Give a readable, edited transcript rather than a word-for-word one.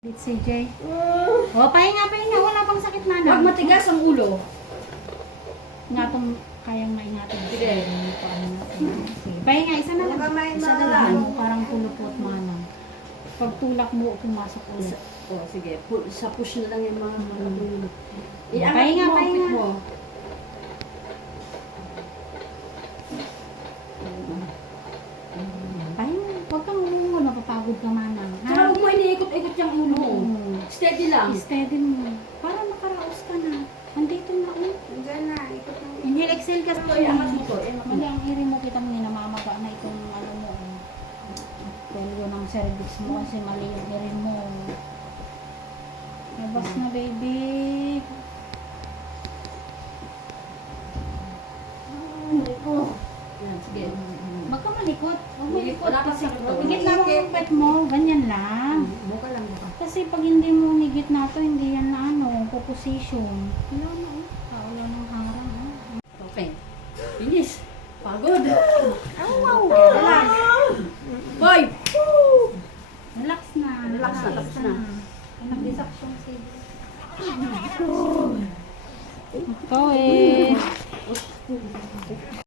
It's CJ. Oh, pahinga. Wala pang sakit na Huwag matigas ang ulo. Ngatong kayang maingatan. Sige. Sige. Pahinga, isa na lang. Isa na lang. Ano, parang tulupot manang. Pag tulak mo, pumasok ulit. Oh, sige. Sa push na lang yung mga Pahinga, pahinga. mo. Pahinga. Huwag kang umungol. Mapapagod ka manang. Tsaka huwag mo iniikot-ikot yung ulo mo. Steady lang. Steady mo. Para makaraos ka na. Andito na. Diyan na, ikot ng Inhale, exhale ka. Ito, iangat mo to. Iangat mo. Mali ang iri mo. Kita mo namamaga na itong ano mo. Pelyo ng cervix mo kasi mali yung iri mo. Labas na, baby. Yan, sige. Huwag ka malikot. Huwag malikot. Wala kang Kasi sakit to. higit lang ang pet mo. Ganyan lang. Buka lang buka. Kasi pag hindi mo nigit na to, hindi yan na ano, po-position. Wala na oh. Wala nang harang oh. Okay. Finish. Pagod. Wow! Relax. Boy! Relax na. Relax na, tapos na. Nag-disaction si Ikaw eh.